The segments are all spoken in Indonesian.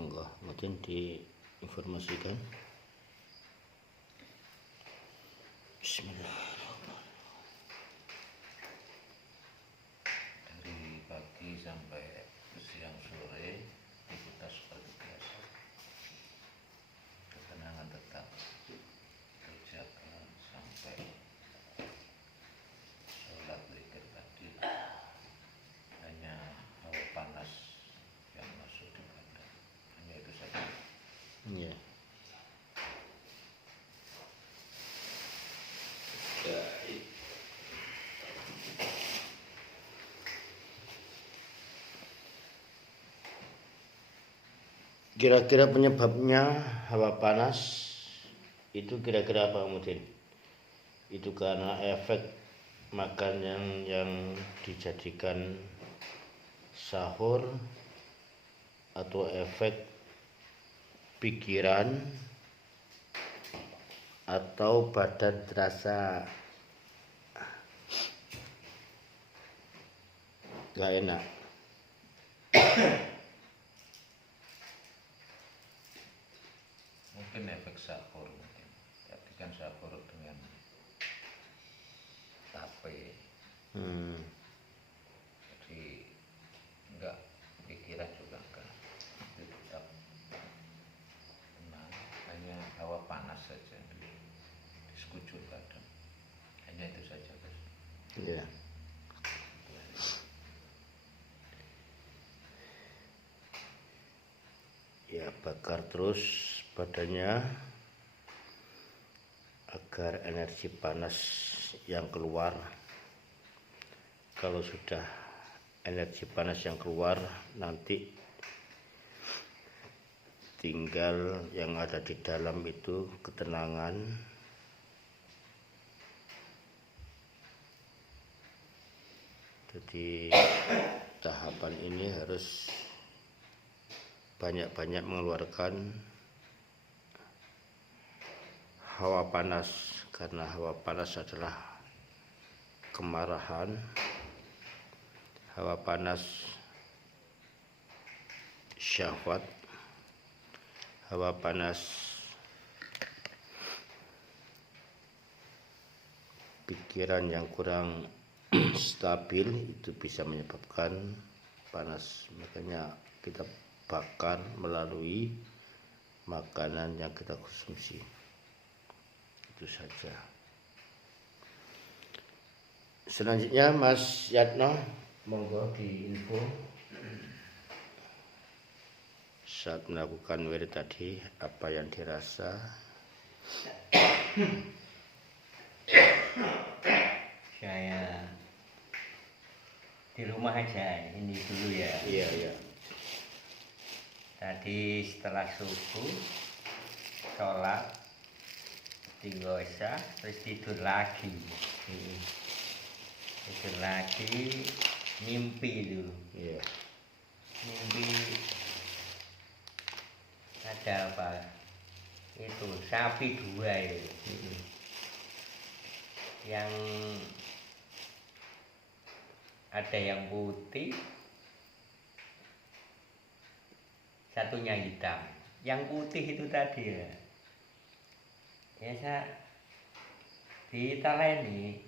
Monggo, mungkin diinformasikan. Bismillahirrahmanirrahim. Dari pagi sampai siang sore aktivitas seperti biasa, ketenangan tetap terjaga sampai sholat witir tadi. Hanya hawa panas yang masuk di badan, hanya itu saja. Ya. Kira-kira penyebabnya hawa panas itu kira-kira apa mungkin? Itu karena efek makan yang dijadikan sahur atau efek pikiran atau badan terasa gak enak. Mungkin efek sahur mungkin. Tapi kan sahur dengan tape, jadi enggak, pikiran juga enggak, itu tetap tenang, hanya hawa panas saja di sekujur badan, hanya itu saja, Bos. Ya. Ya, bakar terus badannya agar energi panas yang keluar. Kalau sudah energi panas yang keluar, nanti tinggal yang ada di dalam itu ketenangan. Jadi tahapan ini harus banyak-banyak mengeluarkan hawa panas, karena hawa panas adalah kemarahan, hawa panas syahwat, hawa panas pikiran yang kurang stabil, itu bisa menyebabkan panas. Makanya kita bakar melalui makanan yang kita konsumsi. Itu saja. Selanjutnya Mas Yatno, monggo diinfo saat melakukan wirid tadi apa yang dirasa. Saya di rumah aja ini dulu ya. Iya. Tadi setelah subuh sholat tiga isya terus tidur lagi. Tidur lagi, mimpi dulu. Iya. Mimpi ada apa? Itu sapi dua itu. Yang ada yang putih, satunya hitam. Yang putih itu tadi ya, biasa ditaleni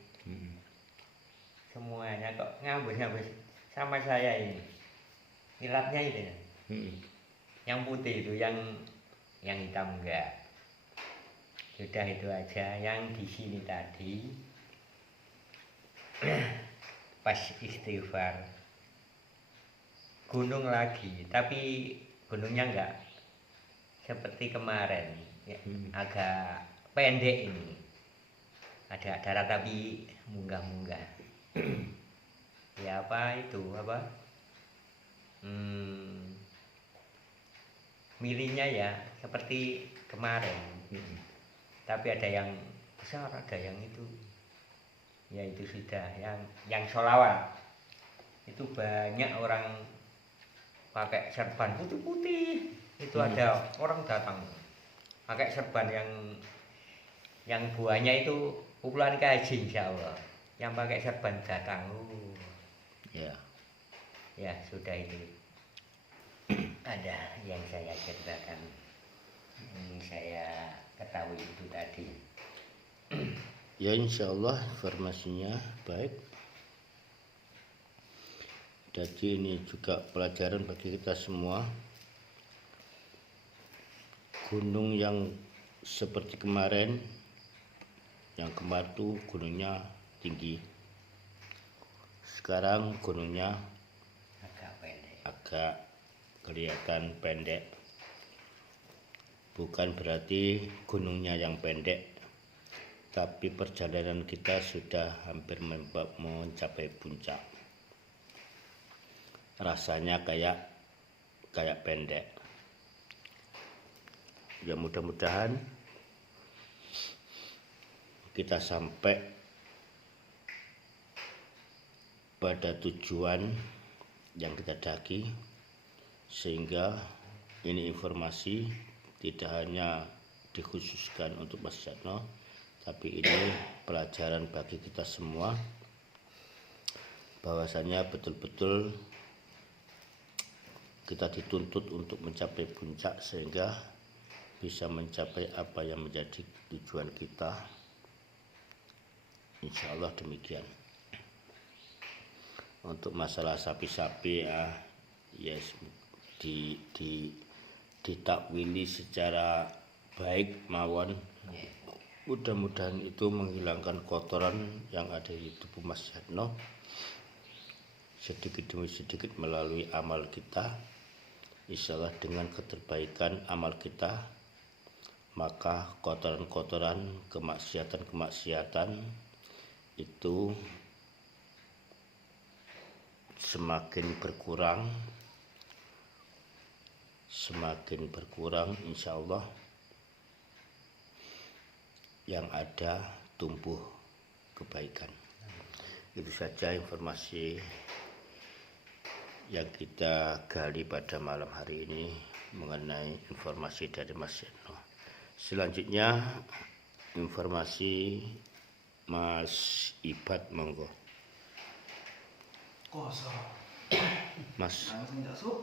semuanya kok ngambus sama saya ini. Ilatnya itu ya. Yang putih itu, yang hitam enggak. Sudah itu aja. Yang di sini tadi pas istighfar gunung lagi, tapi gunungnya enggak seperti kemarin ya, agak pendek ini, ada darat tapi munggah-munggah. Ya apa itu apa milinya ya seperti kemarin, tapi ada yang besar, ada yang itu. Ya itu sudah yang sholawat itu banyak orang pakai serban putih-putih. Itu ada orang datang pakai serban yang buahnya itu pukulan kaji, insya Allah. Yang pakai serban datang. Ya. Ya sudah itu. ada yang saya ceritakan, saya ketahui itu tadi. Ya insya Allah informasinya baik. Jadi ini juga pelajaran bagi kita semua. Gunung yang seperti kemarin, yang kemarin tuh gunungnya tinggi. Sekarang gunungnya agak kelihatan pendek. Bukan berarti gunungnya yang pendek, tapi perjalanan kita sudah hampir mencapai puncak. Rasanya kayak pendek. Ya mudah-mudahan kita sampai pada tujuan yang kita daki, sehingga ini informasi tidak hanya dikhususkan untuk Mas Yatno, tapi ini pelajaran bagi kita semua, bahwasanya betul-betul kita dituntut untuk mencapai puncak sehingga bisa mencapai apa yang menjadi tujuan kita. Insya Allah demikian. Untuk masalah sapi-sapi yes, ditakwili secara baik mawon. Mudah-mudahan itu menghilangkan kotoran yang ada di tubuh Mas Yatno sedikit demi sedikit melalui amal kita. Insya Allah dengan keterbaikan amal kita, maka kotoran-kotoran, kemaksiatan-kemaksiatan itu semakin berkurang insya Allah. Yang ada tumbuh kebaikan. Itu saja informasi yang kita gali pada malam hari ini mengenai informasi dari Mas Yatno. Selanjutnya informasi Mas Ibad, monggo. Kosong. Mas. Langsung masuk.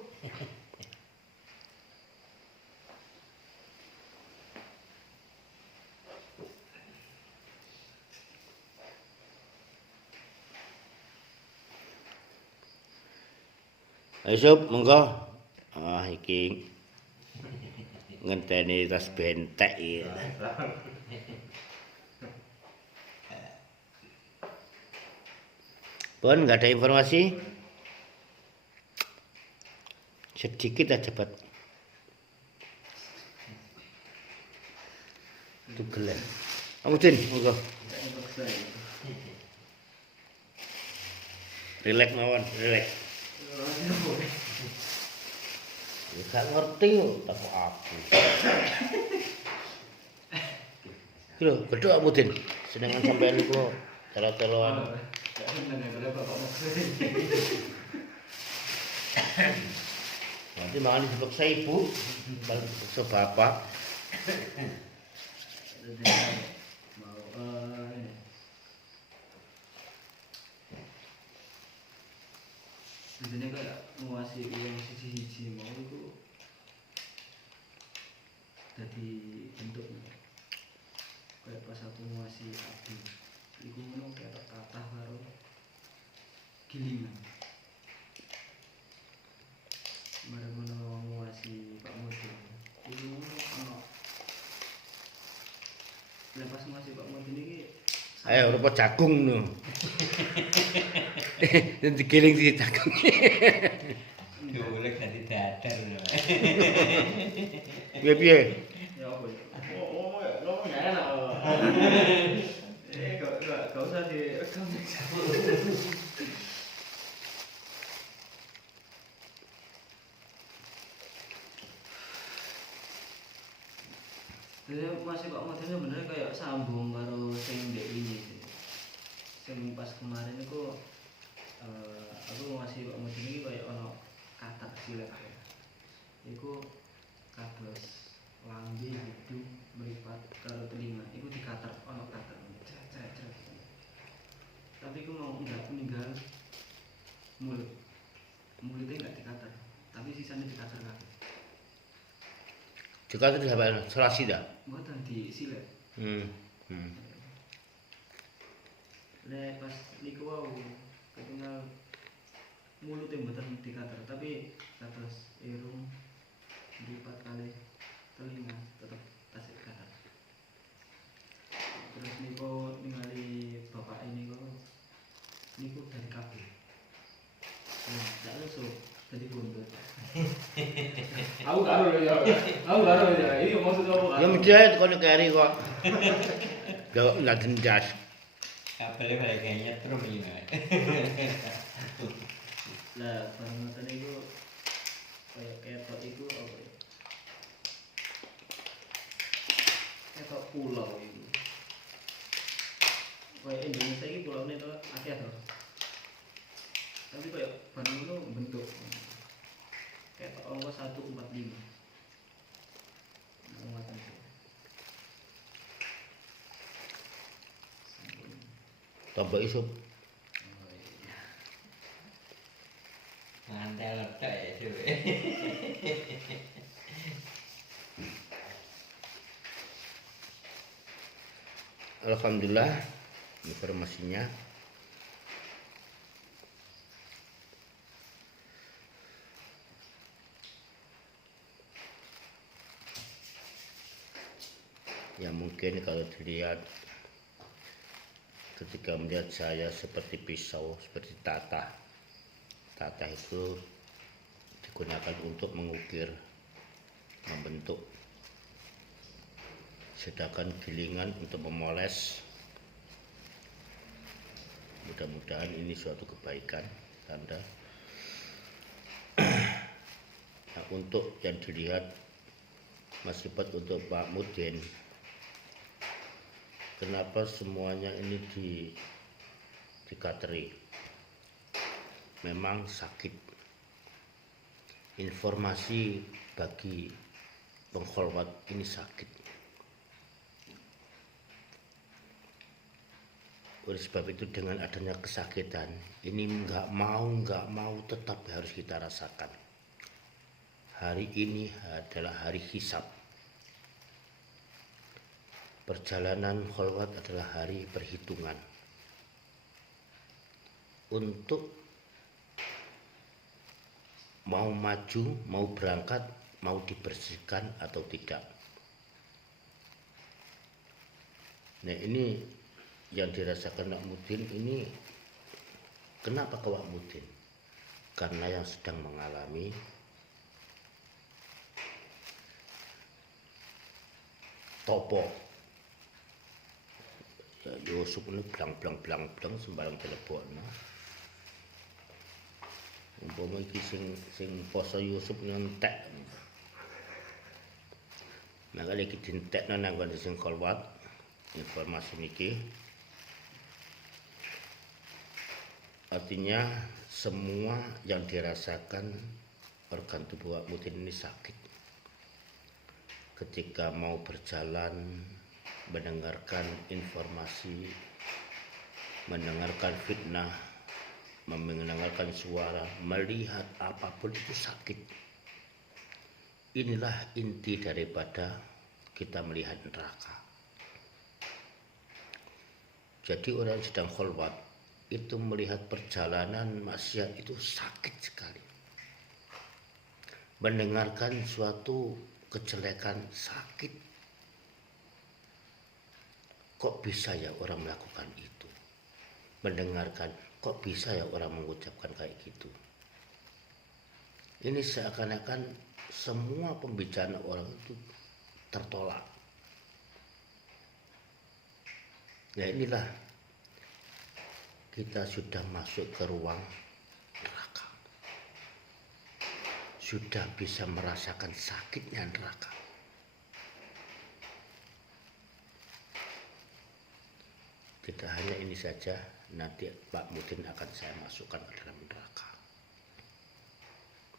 Ayo monggo. Iki ngenteni tas bentek ya. Pun nggak ada informasi? Sedikit aja Pak. Itu gelar. Amudin, monggo. Relax mawon, relax. Ya gak ngerti kok tak aku. Lho, bedok Amudin. Senengan sampean niku telo-teloan. Nanti makan disebut saya ibu, balik ke bapak. Biasanya kayak nguasai uang siji-siji mau itu jadi bentuknya kayak pas aku nguasai api itu menung kayak kata karo gilingan bareng menung nguasai Pak Mudin itu menung lepas nguasai Pak Mudin ini Ayo rupa jagung no. Dan digiling di jagung. Golek nanti dadar. Piye-piye? ya apa ya ngomongnya enak gak usah direkam. Jadi masih Pak Mudin bener kayak sambung karo sing ndek ini sih. Sing pas kemarin itu aku ngasih Pak Mudin ini kayak ono kata silat ya. Iku kados lambe hidung meripat karo telinga. Iku dikater ono kater. Cret. Tapi aku mau enggak meninggal mulut. Mulutnya enggak dikater, tapi sisanya dikater kabeh. Jakarta di apa? Selasi dah. mboten di silet. Hmm. Hmm. Lek pas niku wau ketinggal mulute mboten dikater tapi kados irung dilipat kali telinga tetep tasik kater. Terus niku ningali bapak ini kok niku dari kabeh. Nah, tak langsung dari buntut. Aku karo ya. Aku karo ya. Ini maksud apa? Ya mesti ae kono keri kok. Yo laden jas. Kabelnya balik kayaknya terus ini. Lah bareng ngoten niku kaya ketok iku apa ya? Ketok pulau iku. Kaya Indonesia iki pulaune to akeh to. Tapi kaya bareng ngono bentuk ketok angka 145. Nah, ngoten sih. Tambah isuk. Oh, iya. Mantel ledak ya cuy. Alhamdulillah informasinya. Ya mungkin kalau dilihat ketika melihat saya seperti pisau, seperti tatah. Tatah itu digunakan untuk mengukir, membentuk. Sedangkan gilingan untuk memoles. Mudah-mudahan ini suatu kebaikan Anda. Nah, untuk yang dilihat Mas Ipat untuk Pak Mudin, kenapa semuanya ini dikateri? Memang sakit. Informasi bagi pengkhulwat ini sakit. Oleh sebab itu dengan adanya kesakitan ini nggak mau tetap harus kita rasakan. Hari ini adalah hari hisab. Perjalanan kholwat adalah hari perhitungan. Untuk mau maju, mau berangkat, mau dibersihkan atau tidak. Nah ini yang dirasakan Wak Mudin ini, kenapa ke Wak Mudin? Karena yang sedang mengalami topo. Ya, Yusuf ini blang sembarang telepon. Umpama iki sing poso Yusuf ngentek. Maka iki dientekno nang nggon sing kholwat. Informasi niki artinya semua yang dirasakan organ tubuh Wak Mudin ini sakit. Ketika mau berjalan, mendengarkan informasi, mendengarkan fitnah, mendengarkan suara, melihat apapun itu sakit. Inilah inti daripada kita melihat neraka. Jadi orang yang sedang kholwat itu melihat perjalanan maksiat itu sakit sekali. Mendengarkan suatu kejelekan sakit. Kok bisa ya orang melakukan itu? Mendengarkan, kok bisa ya orang mengucapkan kayak gitu? Ini seakan-akan semua pembicaraan orang itu tertolak. Ya inilah kita sudah masuk ke ruang neraka. Sudah bisa merasakan sakitnya neraka. Tidak hanya ini saja, nanti Pak Mudin akan saya masukkan ke dalam neraka.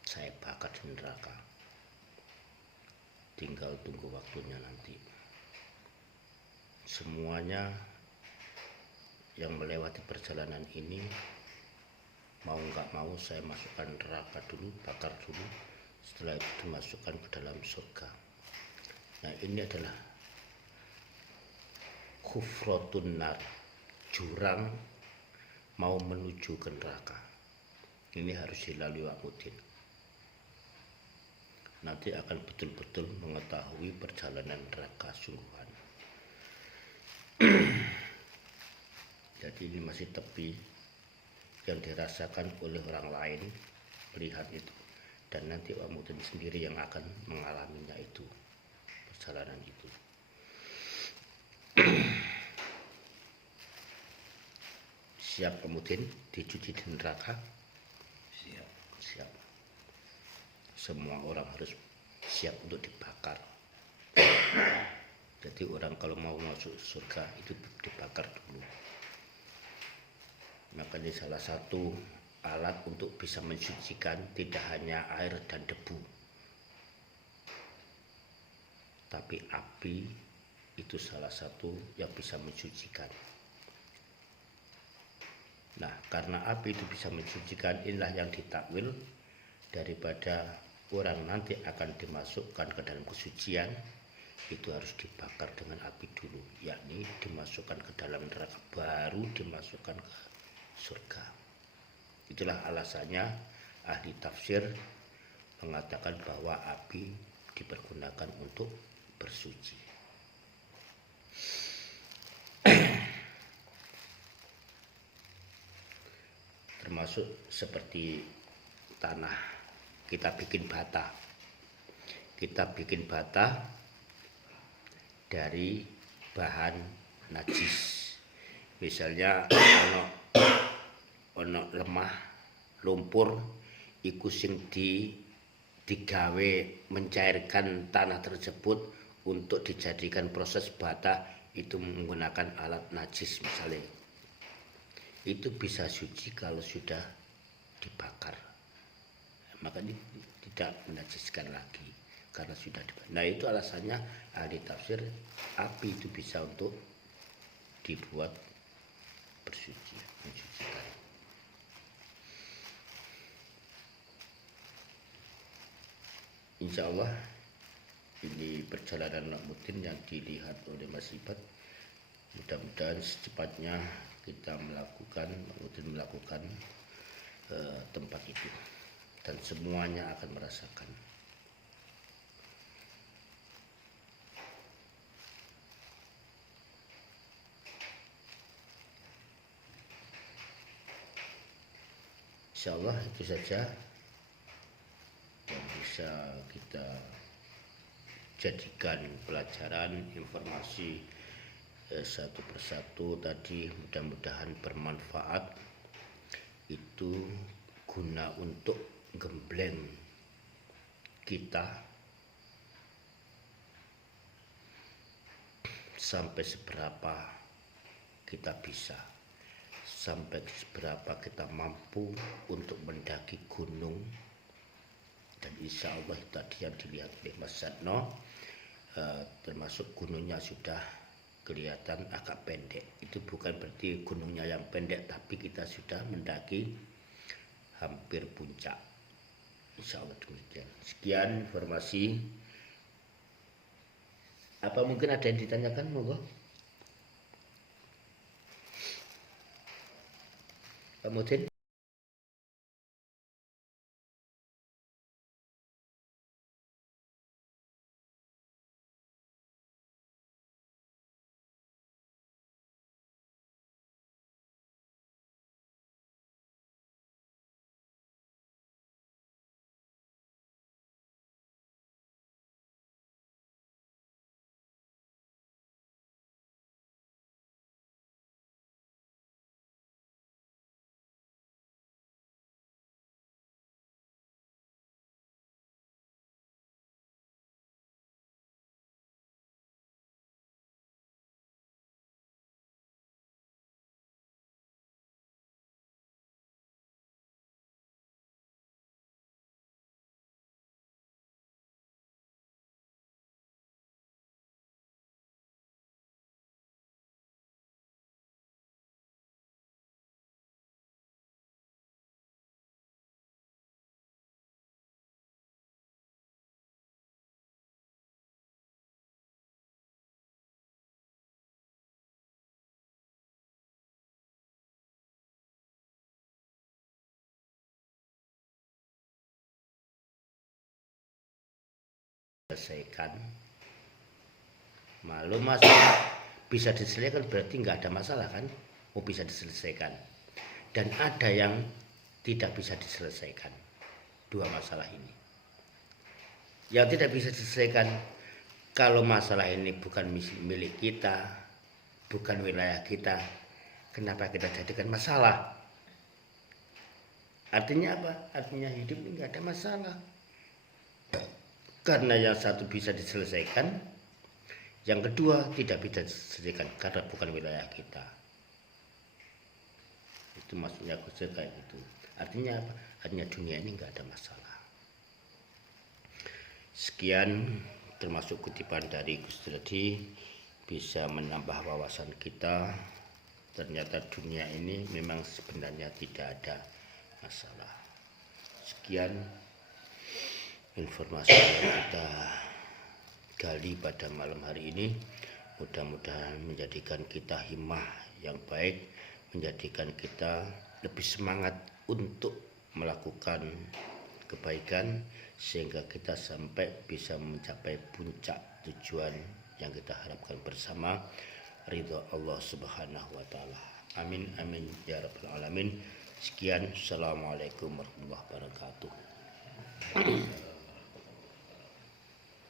Saya bakar di neraka. Tinggal tunggu waktunya nanti. Semuanya yang melewati perjalanan ini, mau nggak mau saya masukkan neraka dulu, bakar dulu. Setelah itu dimasukkan ke dalam surga. Nah, ini adalah khufratun nar, jurang mau menuju ke neraka. Ini harus dilalui Wak Mudin. Nanti akan betul-betul mengetahui perjalanan neraka sungguhan. Jadi ini masih tepi yang dirasakan oleh orang lain melihat itu, dan nanti Wak Mudin sendiri yang akan mengalaminya itu, perjalanan itu. Siap Wak Mudin dicuci di neraka? Siap. Siap. Semua orang harus siap untuk dibakar. Jadi orang kalau mau masuk surga itu dibakar dulu. Makanya salah satu alat untuk bisa mensucikan tidak hanya air dan debu, tapi api itu salah satu yang bisa mensucikan. Nah, karena api itu bisa mensucikan, inilah yang ditakwil daripada orang nanti akan dimasukkan ke dalam kesucian, itu harus dibakar dengan api dulu, yakni dimasukkan ke dalam neraka baru dimasukkan ke surga. Itulah alasannya ahli tafsir mengatakan bahwa api dipergunakan untuk bersuci. Termasuk seperti tanah, kita bikin bata. Kita bikin bata dari bahan najis. Misalnya ono lemah lumpur iku sing digawe mencairkan tanah tersebut untuk dijadikan proses bata, itu menggunakan alat najis misalnya. Itu bisa suci kalau sudah dibakar. Makanya tidak menajiskan lagi karena sudah dibakar. Nah, itu alasannya ahli tafsir api itu bisa untuk dibuat bersuci, mensucikan. Insya Allah ini perjalanan Wak Mudin yang dilihat oleh Mas Ibat. Mudah-mudahan secepatnya kita melakukan tempat itu, dan semuanya akan merasakan. Insya Allah itu saja yang bisa kita jadikan pelajaran, informasi satu persatu tadi. Mudah-mudahan bermanfaat. Itu guna untuk gembleng kita sampai seberapa kita bisa, sampai seberapa kita mampu untuk mendaki gunung. Dan insya Allah tadi yang dilihat oleh Mas Satno, termasuk gunungnya sudah kelihatan agak pendek. Itu bukan berarti gunungnya yang pendek, tapi kita sudah mendaki hampir puncak. Insya Allah demikian. Sekian informasi. Apa mungkin ada yang ditanyakan, monggo? Pak Mudin? selesaikan. Malu masalah bisa diselesaikan berarti nggak ada masalah kan? Oh bisa diselesaikan. Dan ada yang tidak bisa diselesaikan. Dua masalah ini. Yang tidak bisa diselesaikan kalau masalah ini bukan milik kita, bukan wilayah kita, kenapa kita jadikan masalah? Artinya apa? Artinya hidup ini nggak ada masalah. Karena yang satu bisa diselesaikan, yang kedua tidak bisa diselesaikan karena bukan wilayah kita. Itu maksudnya kayak gitu. Artinya apa? Artinya dunia ini nggak ada masalah. Sekian termasuk kutipan dari Gus Dadi bisa menambah wawasan kita. Ternyata dunia ini memang sebenarnya tidak ada masalah. Sekian informasi yang kita gali pada malam hari ini. Mudah-mudahan menjadikan kita himmah yang baik, menjadikan kita lebih semangat untuk melakukan kebaikan sehingga kita sampai bisa mencapai puncak tujuan yang kita harapkan bersama, ridho Allah Subhanahu wa taala. Amin amin ya rabbal alamin. Sekian, assalamualaikum warahmatullahi wabarakatuh.